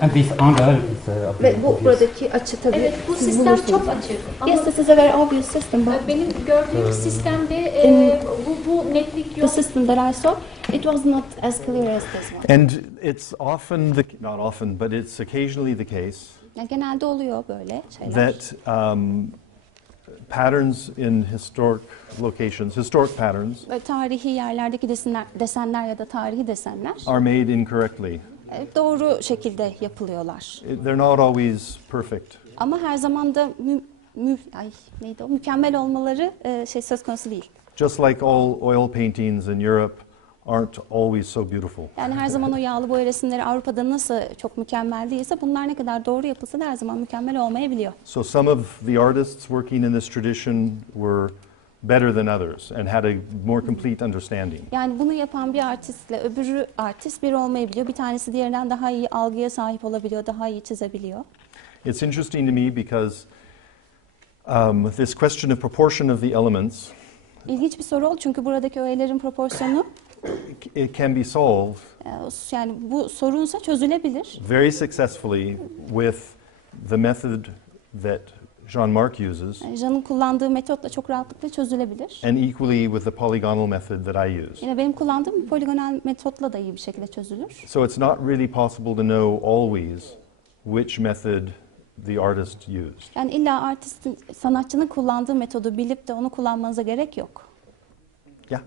And this angle is Ve bu obvious. buradaki açı tabii. evet bu siz sistem bulursunuz. çok açık. Ama Yes, this is a very obvious system, but benim gördüğüm sistemde bu netlik the yok. system that I saw, it was not as clear as this one. And it's often, not often, but it's occasionally the case Yani genelde oluyor böyle şeyler. that patterns in historic locations, historic patterns, Ve tarihi yerlerdeki desenler ya da tarihi desenler are made incorrectly. doğru şekilde yapılıyorlar. They're not always perfect. Ama her zaman da mükemmel olmaları söz konusu değil. Just like all oil paintings in Europe aren't always so beautiful. Yani her zaman o yağlı boya resimleri Avrupa'da nasıl çok mükemmel değilse bunlar ne kadar doğru yapılsa da her zaman mükemmel olmayabiliyor. So some of the artists working in this tradition were better than others and had a more complete understanding. Yani bunu yapan bir artistle öbürü artist bir olmayabiliyor. Bir tanesi diğerinden daha iyi algıya sahip olabiliyor, daha iyi çizebiliyor. It's interesting to me because this question of proportion of the elements, İlginç bir soru oldu çünkü buradaki öğelerin proporsiyonu it can be solved yani bu sorunsa çözülebilir. very successfully with the method that Jean-Marc uses, Jean'ın kullandığı metotla çok rahatlıkla çözülebilir. and equally with the polygonal method that I use. Yine benim kullandığım poligonal metotla da iyi bir şekilde çözülür. So it's not really possible to know always which method the artist used. Yani illa artistin, sanatçının kullandığı metodu bilip de onu kullanmanıza gerek yok. Yeah.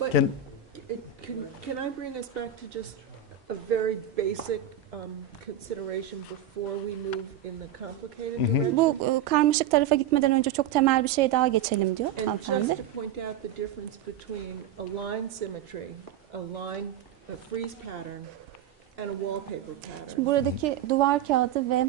But Can- can I bring us back to just a very basic consideration before we move in the complicated direction? Bu karmaşık tarafa gitmeden önce çok temel bir şey daha geçelim diyor And hanımefendi. just to point out the difference between a line symmetry, a frieze pattern, and a wallpaper pattern. Şimdi buradaki duvar kağıdı ve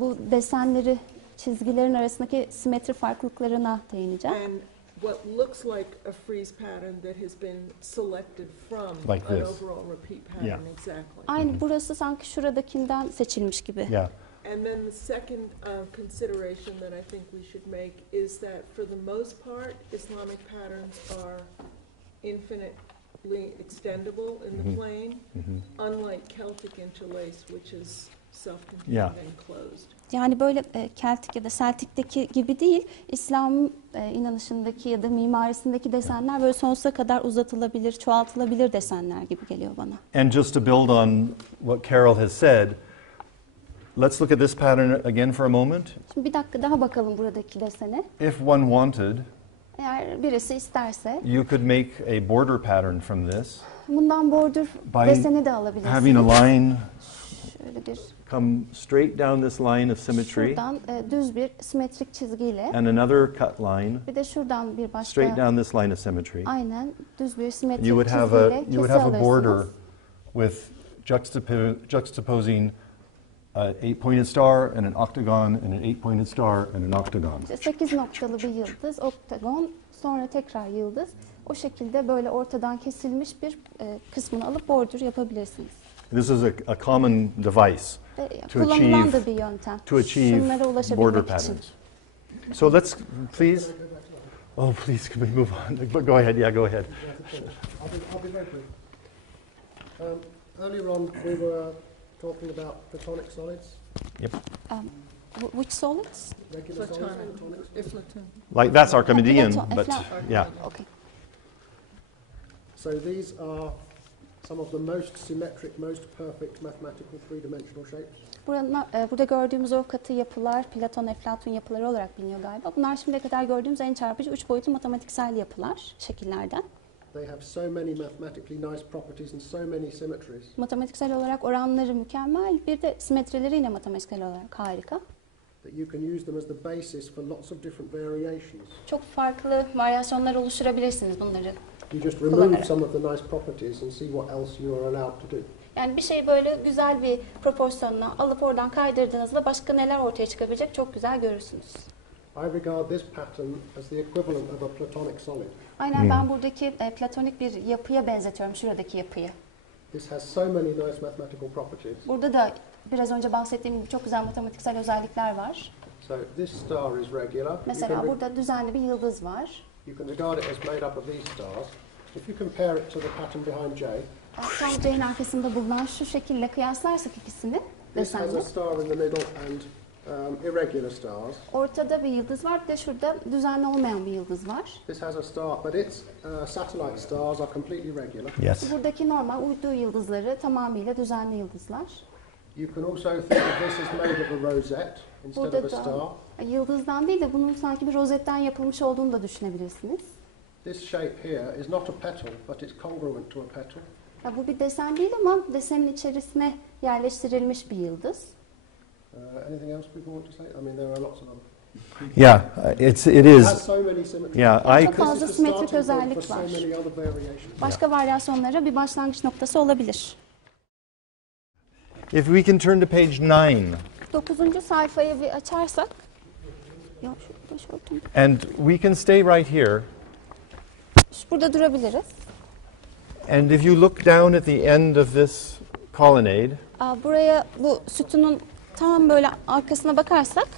bu desenleri, çizgilerin arasındaki simetri farklılıklarına değineceğim. And what looks like a frieze pattern that has been selected from Like an this. overall repeat pattern, Yeah. exactly. Aynı burası sanki şuradakinden seçilmiş gibi. Yeah. And then the second consideration that I think we should make is that for the most part, Islamic patterns are infinitely extendable in the plane, unlike Celtic interlace, which is self-contained Yeah. and closed. Yani böyle Keltik ya da Celtic'teki gibi değil, İslam inanışındaki ya da mimarisindeki desenler böyle sonsuza kadar uzatılabilir, çoğaltılabilir desenler gibi geliyor bana. And just to build on what Carol has said, let's look at this pattern again for a moment. Şimdi bir dakika daha bakalım buradaki desene. If one wanted, Eğer birisi isterse you could make a border pattern from this, bundan bordür By deseni de having alabilirsiniz. a line Şöyle bir come straight down this line of symmetry, şuradan düz bir simetrik çizgiyle and another cut line bir de şuradan bir straight başka down this line of symmetry. aynen düz bir simetrik You would have çizgiyle you would kesi have a border alırsınız. with juxtaposing an 8-pointed star and an octagon and an 8-pointed star and an octagon. İşte 8 noktalı bir yıldız, oktagon, sonra tekrar yıldız. O şekilde böyle ortadan kesilmiş bir kısmını alıp bordür yapabilirsiniz. This is a common device Ve to kullanılan achieve da bir yöntem. to achieve Şunlara border ulaşabilmek için. patterns. So let's please. Oh, please, can we move on? But go ahead. Yeah, go ahead. I'll be very brief. Earlier on, we were talking about platonic solids, Yep. Which solids? regular solids, Platonic. platonic. Platon. Like that's Archimedean, Platon- but Platon. yeah. Okay. So these are some of the most symmetric, most perfect mathematical three-dimensional shapes. Burada gördüğümüz o katı yapılar Platon, Eflatun yapıları olarak biliniyor galiba. Bunlar şimdiye kadar gördüğümüz en çarpıcı 3 boyutlu matematiksel yapılar, şekillerden. They have so many mathematically nice properties and so many symmetries Matematiksel olarak oranları mükemmel, bir de simetrileri yine matematiksel olarak harika. that you can use them as the basis for lots of different variations. Çok farklı varyasyonlar oluşturabilirsiniz bunları. You just remove some of the nice properties and see what else you are allowed to do. Yani bir şeyi böyle güzel bir proporsiyonla alıp oradan kaydırdığınızda başka neler ortaya çıkabilecek çok güzel görürsünüz. I regard this pattern as the equivalent of a platonic solid. Aynen ben buradaki platonik bir yapıya benzetiyorum şuradaki yapıyı. This has so many nice mathematical properties. Burada da biraz önce bahsettiğim gibi çok güzel matematiksel özellikler var. So this star is regular. Mesela burada düzenli bir yıldız var. You can regard it as made up of these stars. If you compare it to the pattern behind J, Tam C'nin arkasında bulunan şu şekilde kıyaslarsak ikisini this has desenli. a star in the middle and irregular stars. Ortada bir yıldız var, bir de şurada düzenli olmayan bir yıldız var. This has a star, but its satellite stars are completely regular. Yes. Buradaki normal uydu yıldızları tamamıyla düzenli yıldızlar. You can also think of this as made of a rosette instead of a Burada star. da yıldızdan değil de bunun sanki bir rozetten yapılmış olduğunu da düşünebilirsiniz. This shape here is not a petal, but it's congruent to a petal. Ya bu bir desen değil ama desenin içerisine yerleştirilmiş bir yıldız. Anything else people want to say? I mean, there are lots of them. Yeah, it It is. has so many symmetries. Yeah, I Çok This fazla is the simetrik starting point özellik for so var. many other variations. Başka varyasyonlara bir başlangıç noktası olabilir. If we can turn to page 9, 9. sayfayı bir açarsak. Yok, şurada. and we can stay right here. Burada durabiliriz. And if you look down at the end of this colonnade, Buraya bu sütunun tam böyle arkasına bakarsak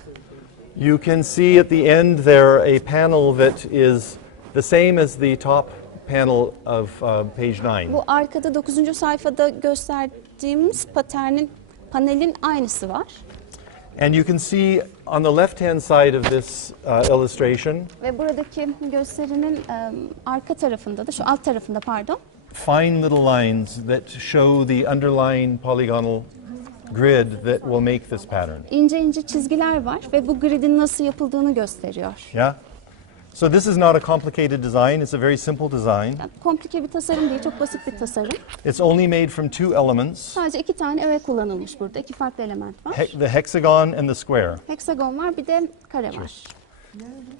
you can see at the end there a panel that is the same as the top panel of page 9. bu arkada 9. sayfada gösterdiğimiz panelin aynısı var. And you can see on the left-hand side of this illustration Ve buradaki gösterinin arka tarafında da, şu alt tarafında pardon, fine little lines that show the underlying polygonal grid that will make this pattern. ince ince çizgiler var ve bu gridin nasıl yapıldığını gösteriyor. Yeah? So this is not a complicated design, it's a very simple design. Yani komplike bir tasarım değil, çok basit bir tasarım. It's only made from two elements, Sadece 2 tane öğe kullanılmış burada, 2 farklı element var. the hexagon and the square. Heksagon var, bir de kare var.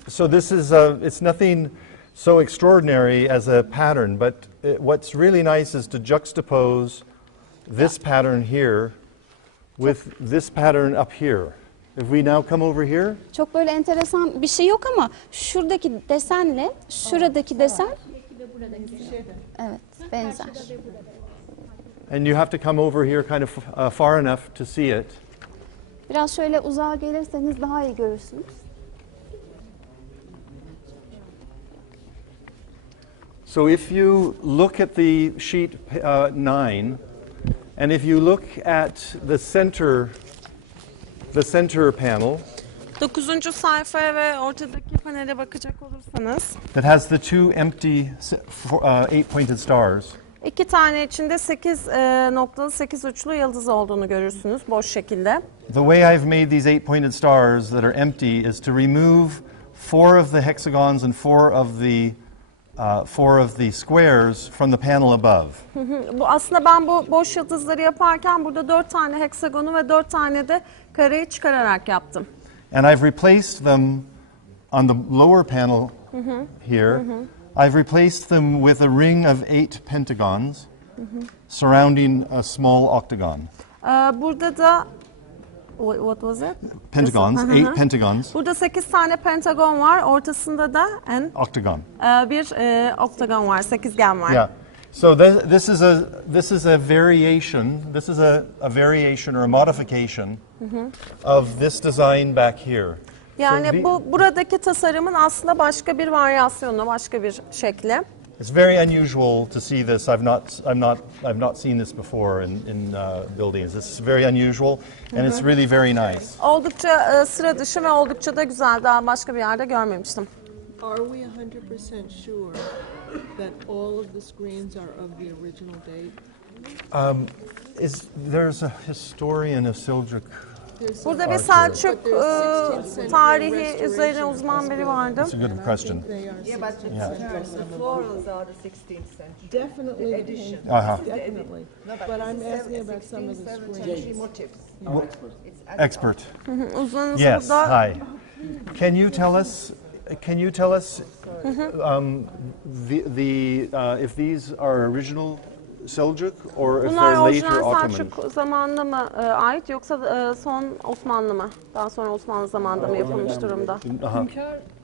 So this is, it's nothing so extraordinary as a pattern, but what's really nice is to juxtapose this pattern here with this pattern up here. If we now come over here, Çok böyle enteresan bir şey yok ama şuradaki desenle şuradaki desen evet benzer. and you have to come over here kind of far enough to see it. Biraz şöyle uzağa gelirseniz daha iyi görürsünüz. So if you look at the sheet 9, and if you look at the center panel 9. sayfaya ve ortadaki panele bakacak olursanız that has the two empty 8-pointed stars, 2 tane içinde 8 noktalı 8 uçlu yıldız olduğunu görürsünüz boş şekilde. the way I've made these 8-pointed stars that are empty is to remove 4 of the hexagons and 4 of the four of the squares from the panel above. Bu aslında ben bu boş yıldızları yaparken burada 4 tane heksagonu ve 4 tane de kareyi çıkararak yaptım. And I've replaced them on the lower panel here. I've replaced them with a ring of 8 pentagons surrounding a small octagon. Burada da what was it? Pentagons, 8 pentagons. Burada 8 tane pentagon var. Ortasında da Octagon. Bir oktagon var, sekizgen var. Yeah. So this is a variation. This is a variation or a modification of this design back here. Yani bu buradaki tasarımın aslında başka bir varyasyonu, başka bir şekli. It's very unusual to see this. I've not seen this before in buildings. This is very unusual, and it's really very nice. Oldukça sıra dışı ve oldukça da güzel. Daha başka bir yerde görmemiştim. Are we 100% sure that all of the screens are of the original date? There's a historian of Seljuk. Burada bir Selçuk tarihi üzerine uzman biri vardı. That's a good question. Yeah, but the florals are the 16th century. definitely The edition. Definitely. But I'm asking about some of the screens. Motifs. Expert. Uzmanımız Yes. burada. Hi. Can you tell us if these are original Seljuk or if Bunlar they're later orijinal Ottoman? Selçuk zamanına mı ait yoksa son Osmanlı mı? Daha sonra Osmanlı zamanında mı yapılmış durumda?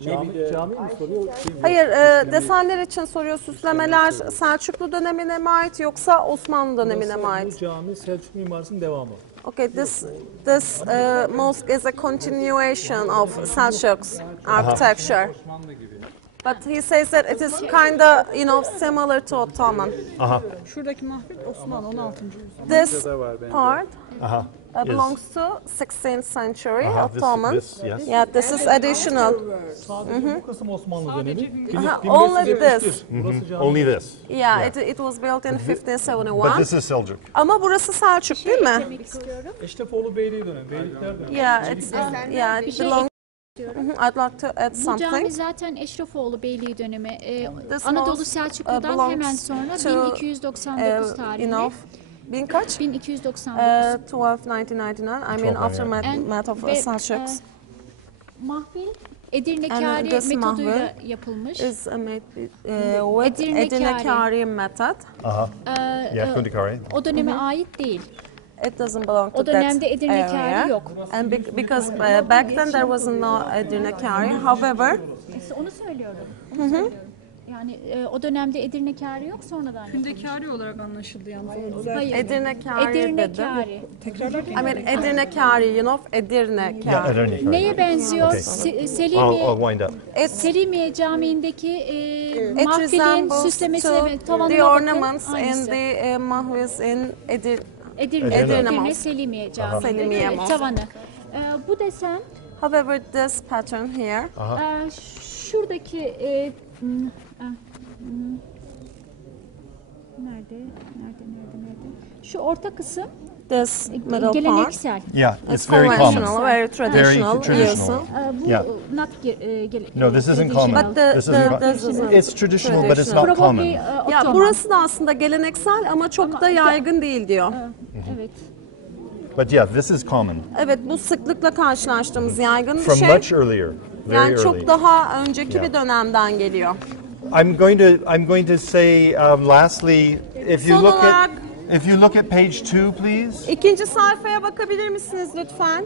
Cami mi soruyor? Hayır, desenler için soruyor. Süslemeler Selçuklu dönemine mi ait yoksa Osmanlı dönemine mi Bu ait? cami Selçuk mimarisinin devamı. Okay, this mosque is a continuation of Selçuk's architecture. But he says that it is kind of, similar to Ottoman. Şuradaki mahfil Osmanlı 16. yüzyıl. This part belongs to 16th century Ottoman. This, yes. Yeah, this is additional. Sadece bu kısım Osmanlı dönemi. Only this. Burası cami. Only this. Yeah, it was built in But 1571. this is Seljuk. Ama burası Selçuk değil mi? Eşrefoğlu Beyliği dönemi. Beylikler dönemi. Yeah, it belongs. I'd like to add Bu cami something. zaten Eşrefoğlu Beyliği dönemi. This Anadolu mosque, Selçuklu'dan belongs hemen sonra to, 1299 tarihli. Bin kaç? 1299. 1999. I mean after death of ve, Selçuks. Mahfil Edirne-Kâri And this metoduyla mahfil yapılmış. is made with Edirne-Kâri method. Yeah, Kundikari. O döneme ait değil. It doesn't belong to O dönemde that Edirne-Kâri area. yok. And because back then there was no Edirne-Kâri. However, İşte onu söylüyorum. Onu söylüyorum. Yani o dönemde Edirne-Kâri yok, sonradan. Kündekâri olarak anlaşıldı yalnız. Hayır. Edirne-Kâri dedi. Edirne-Kâri. Tekrarlar I mean Edirne-Kâri, Yeah, Edirne-Kâri. Edirne. Neye benziyor? Okay. Selimiye, I'll wind up. Selimiye Camii'ndeki It mahfilin resembles süslemesi to ve tavanına the bakın. ornaments in Aynısı. the mahvis in Edirne. Edirne Mosque. Selimiye Camii. Selimiye Evet, Mosque. tavanı. Bu desen However, this pattern here, şuradaki nerede? Şu orta kısım this middle part, geleneksel. Yeah, it's it's very conventional, common. very traditional. Very traditional. use. Bu Yeah. not No, this isn't common. But This isn't this is It's traditional, but it's not common. Probably Ya Ottoman. burası da aslında geleneksel ama çok da yaygın değil diyor. Evet. But yeah, this is common. Evet, bu sıklıkla karşılaştığımız yaygın bir From şey. much earlier, very Yani early. çok daha önceki Yeah. bir dönemden geliyor. I'm going to say lastly, if you Son look at olarak page 2, please. ikinci sayfaya bakabilir misiniz lütfen?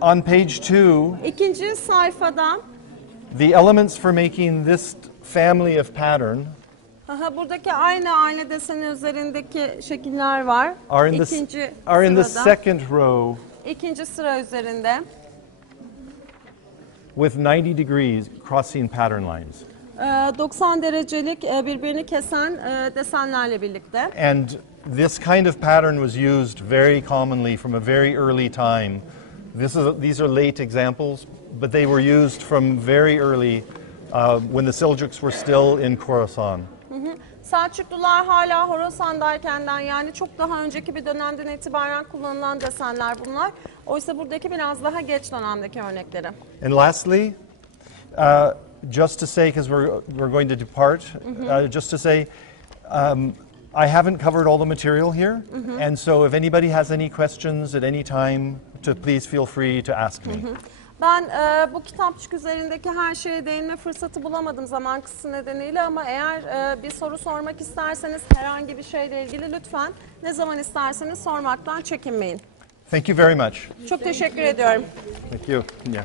On page 2, İkinci sayfada the elements for making this family of pattern buradaki aynı aile deseni üzerindeki şekiller var. are in the İkinci sırada. Second row İkinci sıra üzerinde. with 90 degrees crossing pattern lines. 90 derecelik birbirini kesen desenlerle birlikte. And this kind of pattern was used very commonly from a very early time. These are late examples, but they were used from very early when the Seljuks were still in Khorasan. Selçuklular hala Horasan'dayken'den yani çok daha önceki bir dönemden itibaren kullanılan desenler bunlar. Oysa buradaki biraz daha geç dönemdeki örnekleri. And lastly, just to say, because we're going to depart, just to say, I haven't covered all the material here, and so if anybody has any questions at any time, to please feel free to ask me. Ben bu kitapçık üzerindeki her şeye değinme fırsatı bulamadım zaman kısıtı nedeniyle, ama eğer bir soru sormak isterseniz herhangi bir şeyle ilgili lütfen ne zaman isterseniz sormaktan çekinmeyin. Thank you very much. Çok teşekkür ediyorum. Thank you. Yeah.